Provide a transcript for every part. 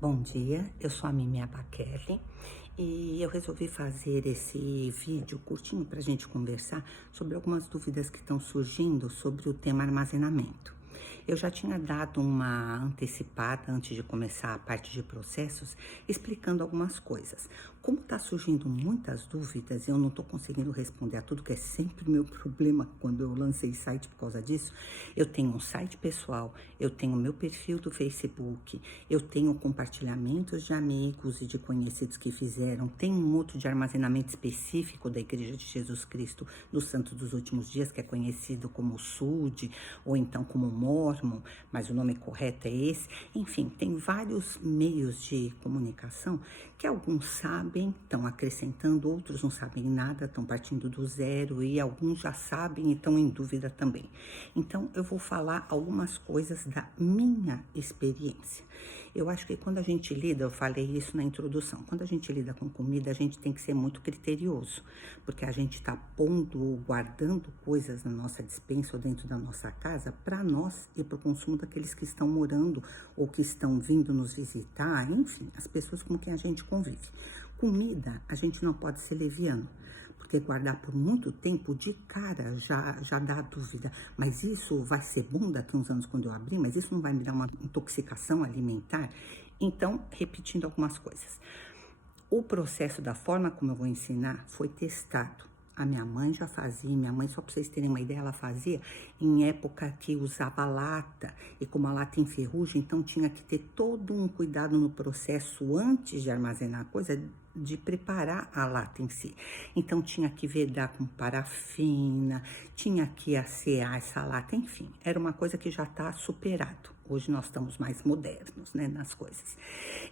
Bom dia, eu sou a Mimi Abakelli e eu resolvi fazer esse vídeo curtinho para a gente conversar sobre algumas dúvidas que estão surgindo sobre o tema armazenamento. Eu já tinha dado uma antecipada antes de começar a parte de processos, explicando algumas coisas. Como está surgindo muitas dúvidas e eu não estou conseguindo responder a tudo, que é sempre o meu problema quando eu lancei site por causa disso, eu tenho um site pessoal, eu tenho meu perfil do Facebook, eu tenho compartilhamentos de amigos e de conhecidos que fizeram, tem um outro de armazenamento específico da Igreja de Jesus Cristo dos Santos dos Últimos Dias, que é conhecido como SUD, ou então como Mormon, mas o nome correto é esse. Enfim, tem vários meios de comunicação que alguns sabem, estão acrescentando, outros não sabem nada, estão partindo do zero e alguns já sabem e estão em dúvida também. Então, eu vou falar algumas coisas da minha experiência. Eu acho que quando a gente lida, eu falei isso na introdução, quando a gente lida com comida, a gente tem que ser muito criterioso, porque a gente está pondo, guardando coisas na nossa despensa ou dentro da nossa casa para nós e para o consumo daqueles que estão morando ou que estão vindo nos visitar, enfim, as pessoas com quem a gente convive. Comida, a gente não pode ser leviano, porque guardar por muito tempo, de cara, já dá dúvida. Mas isso vai ser bom daqui a uns anos quando eu abrir? Mas isso não vai me dar uma intoxicação alimentar? Então, repetindo algumas coisas. O processo da forma como eu vou ensinar foi testado. A minha mãe já fazia, minha mãe, só para vocês terem uma ideia, ela fazia em época que usava lata, e como a lata enferruja, então tinha que ter todo um cuidado no processo antes de armazenar a coisa, de preparar a lata em si. Então tinha que vedar com parafina, tinha que assear essa lata, enfim, era uma coisa que já está superado. Hoje nós estamos mais modernos, né, nas coisas.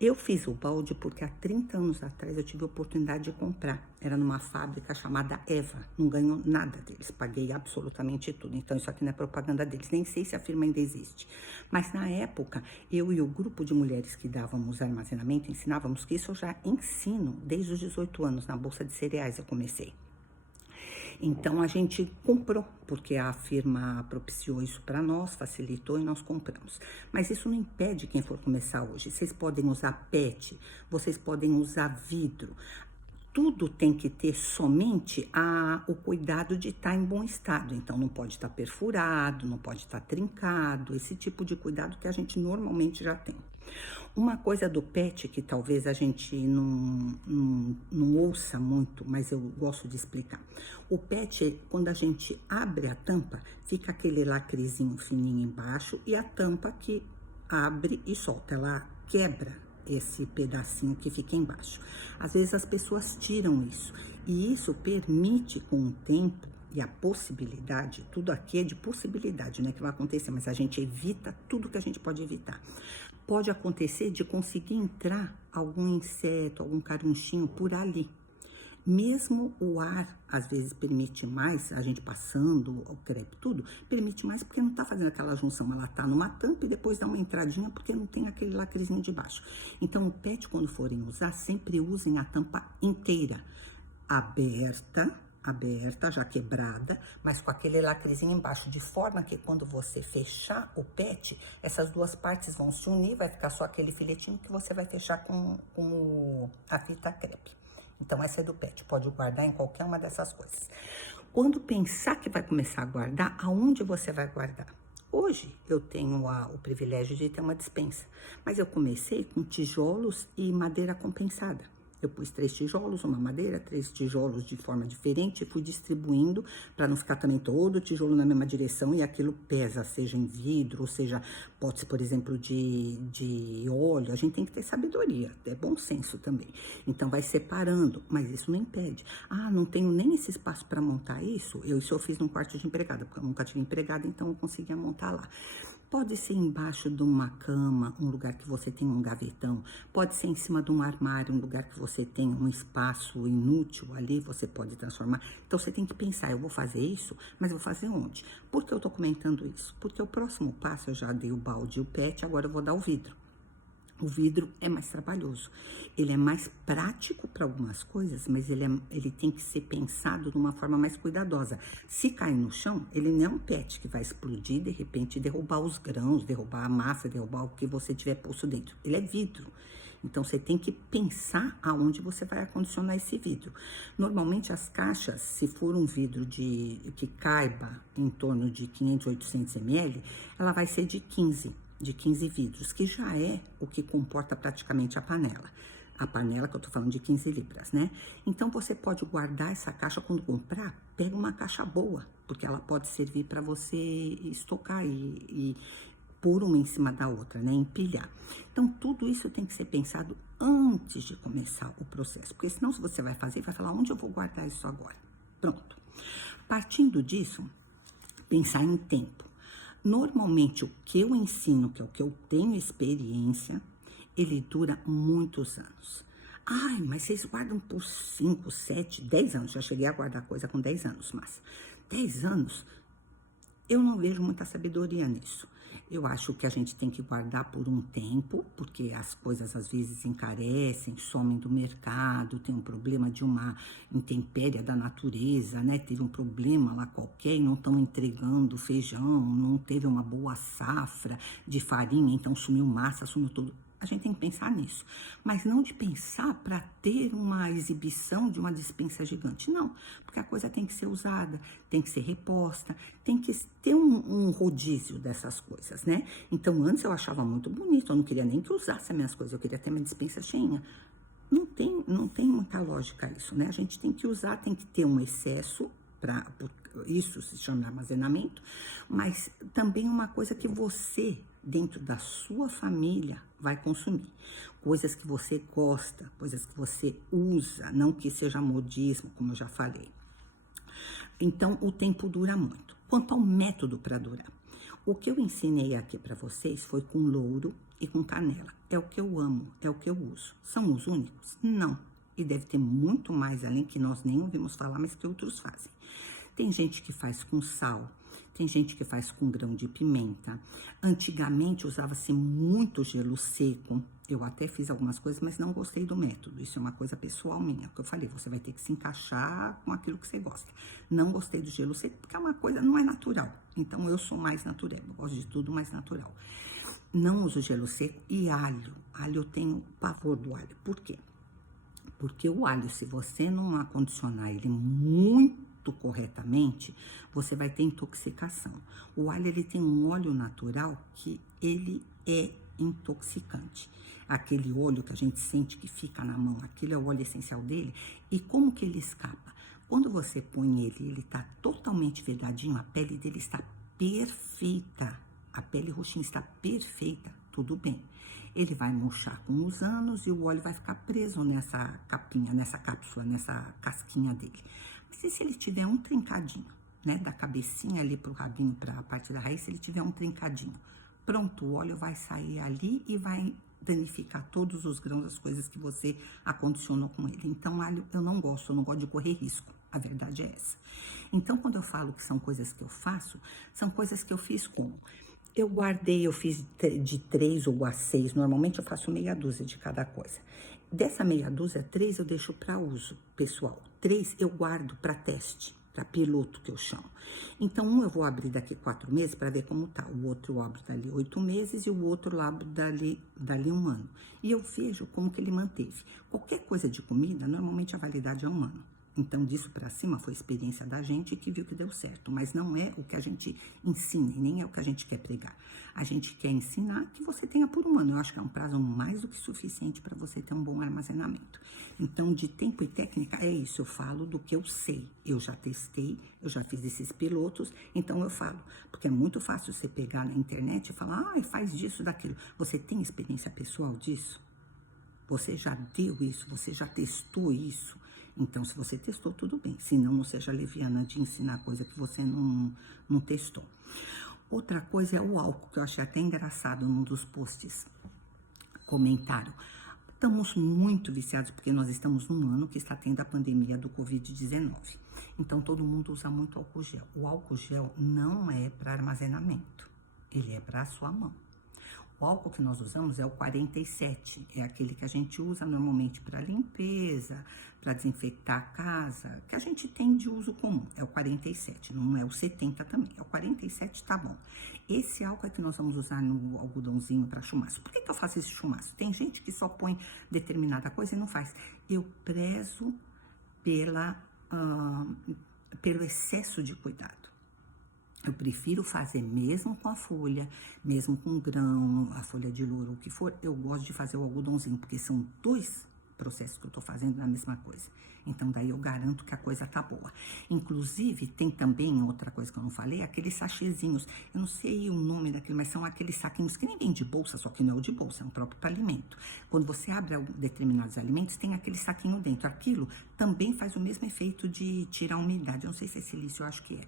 Eu fiz o balde porque há 30 anos atrás eu tive a oportunidade de comprar. Era numa fábrica chamada Eva. Não ganho nada deles, paguei absolutamente tudo. Então isso aqui não é propaganda deles, nem sei se a firma ainda existe. Mas na época, eu e o grupo de mulheres que dávamos armazenamento, ensinávamos, que isso eu já ensino desde os 18 anos, na Bolsa de Cereais eu comecei. Então a gente comprou, porque a firma propiciou isso para nós, facilitou e nós compramos. Mas isso não impede quem for começar hoje. Vocês podem usar PET, vocês podem usar vidro. Tudo tem que ter somente o cuidado de estar em bom estado. Então não pode estar perfurado, não pode estar trincado, esse tipo de cuidado que a gente normalmente já tem. Uma coisa do PET que talvez a gente não ouça muito, mas eu gosto de explicar. O PET, quando a gente abre a tampa, fica aquele lacrezinho fininho embaixo e a tampa que abre e solta, ela quebra esse pedacinho que fica embaixo. Às vezes as pessoas tiram isso e isso permite com o tempo e a possibilidade, tudo aqui é de possibilidade, né, que vai acontecer, mas a gente evita tudo que a gente pode evitar. Pode acontecer de conseguir entrar algum inseto, algum carunchinho por ali. Mesmo o ar, às vezes, permite mais, a gente passando o crepe, tudo, permite mais porque não tá fazendo aquela junção, ela tá numa tampa e depois dá uma entradinha porque não tem aquele lacrezinho de baixo. Então, o PET, quando forem usar, sempre usem a tampa inteira, aberta, já quebrada, mas com aquele lacrezinho embaixo, de forma que quando você fechar o PET, essas duas partes vão se unir, vai ficar só aquele filetinho que você vai fechar com a fita crepe. Então, essa é do PET, pode guardar em qualquer uma dessas coisas. Quando pensar que vai começar a guardar, aonde você vai guardar? Hoje eu tenho o privilégio de ter uma despensa, mas eu comecei com tijolos e madeira compensada. Eu pus 3 tijolos, uma madeira, 3 tijolos de forma diferente e fui distribuindo para não ficar também todo o tijolo na mesma direção e aquilo pesa, seja em vidro, ou seja, potes, por exemplo, de óleo. A gente tem que ter sabedoria, é bom senso também. Então vai separando, mas isso não impede. Ah, não tenho nem esse espaço para montar isso? Isso eu fiz num quarto de empregada, porque eu nunca tive empregada, então eu conseguia montar lá. Pode ser embaixo de uma cama, um lugar que você tem um gavetão. Pode ser em cima de um armário, um lugar que você tem um espaço inútil ali, você pode transformar. Então, você tem que pensar, eu vou fazer isso, mas vou fazer onde? Por que eu tô comentando isso? Porque o próximo passo, eu já dei o balde e o PET, agora eu vou dar o vidro. O vidro é mais trabalhoso, ele é mais prático para algumas coisas, mas ele tem que ser pensado de uma forma mais cuidadosa. Se cair no chão, ele não é um pet que vai explodir, de repente derrubar os grãos, derrubar a massa, derrubar o que você tiver posto dentro. Ele é vidro. Então, você tem que pensar aonde você vai acondicionar esse vidro. Normalmente, as caixas, se for um vidro que caiba em torno de 500, 800 ml, ela vai ser de 15 vidros, que já é o que comporta praticamente a panela. A panela que eu tô falando de 15 libras, né? Então, você pode guardar essa caixa quando comprar, pega uma caixa boa, porque ela pode servir para você estocar e pôr uma em cima da outra, né? Empilhar. Então, tudo isso tem que ser pensado antes de começar o processo, porque senão, se você vai fazer, vai falar, onde eu vou guardar isso agora? Pronto. Partindo disso, pensar em tempo. Normalmente, o que eu ensino, que é o que eu tenho experiência, ele dura muitos anos. Ai, mas vocês guardam por 5, 7, 10 anos. Já cheguei a guardar coisa com 10 anos, mas 10 anos, eu não vejo muita sabedoria nisso. Eu acho que a gente tem que guardar por um tempo, porque as coisas às vezes encarecem, somem do mercado, tem um problema de uma intempérie da natureza, né? Teve um problema lá qualquer e não estão entregando feijão, não teve uma boa safra de farinha, então sumiu massa, sumiu tudo. A gente tem que pensar nisso, mas não de pensar para ter uma exibição de uma despensa gigante, não, porque a coisa tem que ser usada, tem que ser reposta, tem que ter um rodízio dessas coisas, né? Então, antes eu achava muito bonito, eu não queria nem que usasse as minhas coisas, eu queria ter uma despensa cheinha. Não tem muita lógica isso, né? A gente tem que usar, tem que ter um excesso, isso se chama armazenamento, mas também uma coisa que você, dentro da sua família, vai consumir. Coisas que você gosta, coisas que você usa, não que seja modismo, como eu já falei. Então, o tempo dura muito. Quanto ao método para durar, o que eu ensinei aqui para vocês foi com louro e com canela. É o que eu amo, é o que eu uso. São os únicos? Não. E deve ter muito mais além que nós nem ouvimos falar, mas que outros fazem. Tem gente que faz com sal, tem gente que faz com grão de pimenta. Antigamente usava-se muito gelo seco. Eu até fiz algumas coisas, mas não gostei do método. Isso é uma coisa pessoal minha, que eu falei, você vai ter que se encaixar com aquilo que você gosta. Não gostei do gelo seco, porque é uma coisa, não é natural. Então, eu sou mais natural, eu gosto de tudo mais natural. Não uso gelo seco e alho. Alho, eu tenho pavor do alho. Por quê? Porque o alho, se você não acondicionar ele muito corretamente, você vai ter intoxicação. O alho, ele tem um óleo natural que ele é intoxicante. Aquele óleo que a gente sente que fica na mão, aquele é o óleo essencial dele. E como que ele escapa? Quando você põe ele tá totalmente vedadinho, a pele dele está perfeita. A pele roxinha está perfeita, tudo bem. Ele vai murchar com os anos e o óleo vai ficar preso nessa capinha, nessa cápsula, nessa casquinha dele. Mas e se ele tiver um trincadinho, né, da cabecinha ali pro rabinho, pra parte da raiz, se ele tiver um trincadinho, pronto, o óleo vai sair ali e vai danificar todos os grãos, as coisas que você acondicionou com ele. Então, alho eu não gosto de correr risco. A verdade é essa. Então, quando eu falo que são coisas que eu faço, são coisas que eu fiz como... Eu guardei, eu fiz de 3 ou a 6, normalmente eu faço meia dúzia de cada coisa. Dessa meia dúzia, 3 eu deixo para uso pessoal, 3 eu guardo para teste, para piloto que eu chamo. Então, um eu vou abrir daqui 4 meses para ver como tá, o outro eu abro dali 8 meses e o outro eu abro dali 1 ano. E eu vejo como que ele manteve. Qualquer coisa de comida, normalmente a validade é 1 ano. Então, disso para cima foi experiência da gente que viu que deu certo, mas não é o que a gente ensina e nem é o que a gente quer pregar. A gente quer ensinar que você tenha por 1 ano. Eu acho que é um prazo mais do que suficiente para você ter um bom armazenamento. Então, de tempo e técnica, é isso. Eu falo do que eu sei. Eu já testei, eu já fiz esses pilotos, então eu falo. Porque é muito fácil você pegar na internet e falar, faz disso, daquilo. Você tem experiência pessoal disso? Você já deu isso? Você já testou isso? Então, se você testou, tudo bem. Senão, não seja leviana de ensinar coisa que você não testou. Outra coisa é o álcool, que eu achei até engraçado num dos posts. Comentaram. Estamos muito viciados, porque nós estamos num ano que está tendo a pandemia do Covid-19. Então, todo mundo usa muito álcool gel. O álcool gel não é para armazenamento. Ele é para a sua mão. O álcool que nós usamos é o 47, é aquele que a gente usa normalmente para limpeza, para desinfectar a casa, que a gente tem de uso comum, é o 47, não é o 70 também, é o 47, tá bom. Esse álcool é que nós vamos usar no algodãozinho para chumaço. Por que eu faço esse chumaço? Tem gente que só põe determinada coisa e não faz. Eu prezo pelo excesso de cuidado. Eu prefiro fazer mesmo com a folha, mesmo com grão, a folha de louro, o que for, eu gosto de fazer o algodãozinho, porque são dois processos que eu tô fazendo na mesma coisa. Então, daí eu garanto que a coisa tá boa. Inclusive, tem também outra coisa que eu não falei, aqueles sachêzinhos. Eu não sei o nome daquele, mas são aqueles saquinhos que nem vem de bolsa, só que não é o de bolsa, é um próprio para alimento. Quando você abre determinados alimentos, tem aquele saquinho dentro. Aquilo também faz o mesmo efeito de tirar a umidade. Eu não sei se é silício, eu acho que é.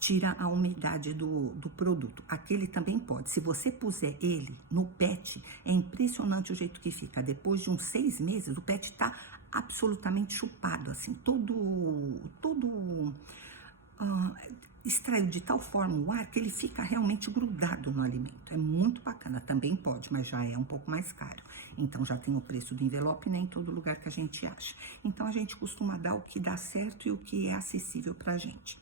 Tira a umidade do produto. Aquele também pode. Se você puser ele no PET, é impressionante o jeito que fica. Depois de uns 6 meses, o PET tá absolutamente chupado, assim, extraiu de tal forma o ar que ele fica realmente grudado no alimento. É muito bacana, também pode, mas já é um pouco mais caro. Então, já tem o preço do envelope, nem em todo lugar que a gente acha. Então, a gente costuma dar o que dá certo e o que é acessível pra gente.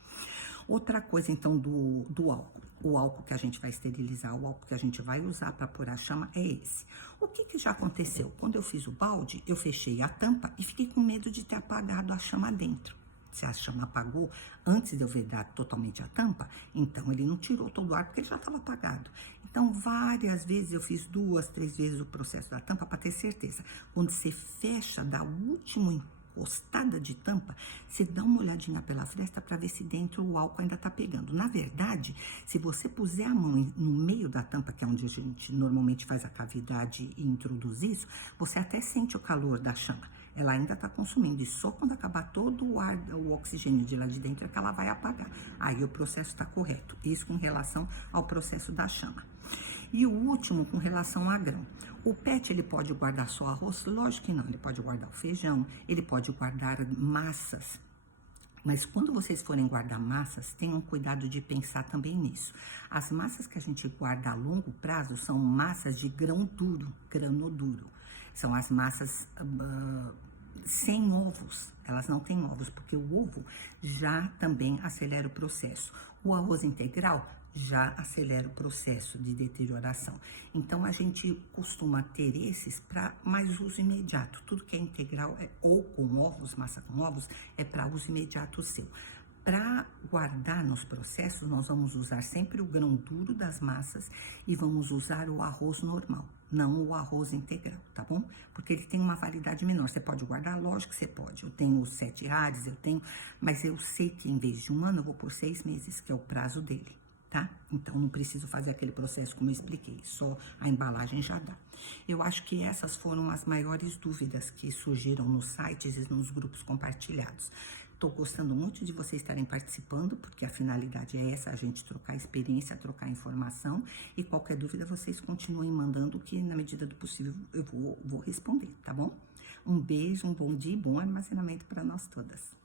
Outra coisa, então, do álcool. O álcool que a gente vai esterilizar, o álcool que a gente vai usar para pôr a chama é esse. O que já aconteceu? Quando eu fiz o balde, eu fechei a tampa e fiquei com medo de ter apagado a chama dentro. Se a chama apagou antes de eu vedar totalmente a tampa, então ele não tirou todo o ar porque ele já estava apagado. Então, várias vezes eu fiz 2, 3 vezes o processo da tampa para ter certeza. Quando você fecha, dá o último encostada de tampa, você dá uma olhadinha pela fresta para ver se dentro o álcool ainda tá pegando. Na verdade, se você puser a mão no meio da tampa, que é onde a gente normalmente faz a cavidade e introduz isso, você até sente o calor da chama. Ela ainda tá consumindo, e só quando acabar todo o ar, o oxigênio de lá de dentro é que ela vai apagar. Aí o processo tá correto. Isso com relação ao processo da chama. E o último, com relação a grão. O PET, ele pode guardar só arroz? Lógico que não, ele pode guardar o feijão, ele pode guardar massas. Mas quando vocês forem guardar massas, tenham cuidado de pensar também nisso. As massas que a gente guarda a longo prazo são massas de grão duro, grano duro. São as massas sem ovos. Elas não têm ovos, porque o ovo já também acelera o processo. O arroz integral já acelera o processo de deterioração. Então, a gente costuma ter esses para mais uso imediato. Tudo que é integral ou com ovos, massa com ovos, é para uso imediato seu. Para guardar nos processos, nós vamos usar sempre o grão duro das massas e vamos usar o arroz normal, não o arroz integral, tá bom? Porque ele tem uma validade menor. Você pode guardar? Lógico que você pode. Eu tenho os 7 ares, mas eu sei que em vez de 1 ano, eu vou por 6 meses, que é o prazo dele. Tá? Então, não preciso fazer aquele processo como eu expliquei, só a embalagem já dá. Eu acho que essas foram as maiores dúvidas que surgiram nos sites e nos grupos compartilhados. Tô gostando muito de vocês estarem participando, porque a finalidade é essa, a gente trocar experiência, trocar informação, e qualquer dúvida vocês continuem mandando, que na medida do possível eu vou responder, tá bom? Um beijo, um bom dia e bom armazenamento para nós todas.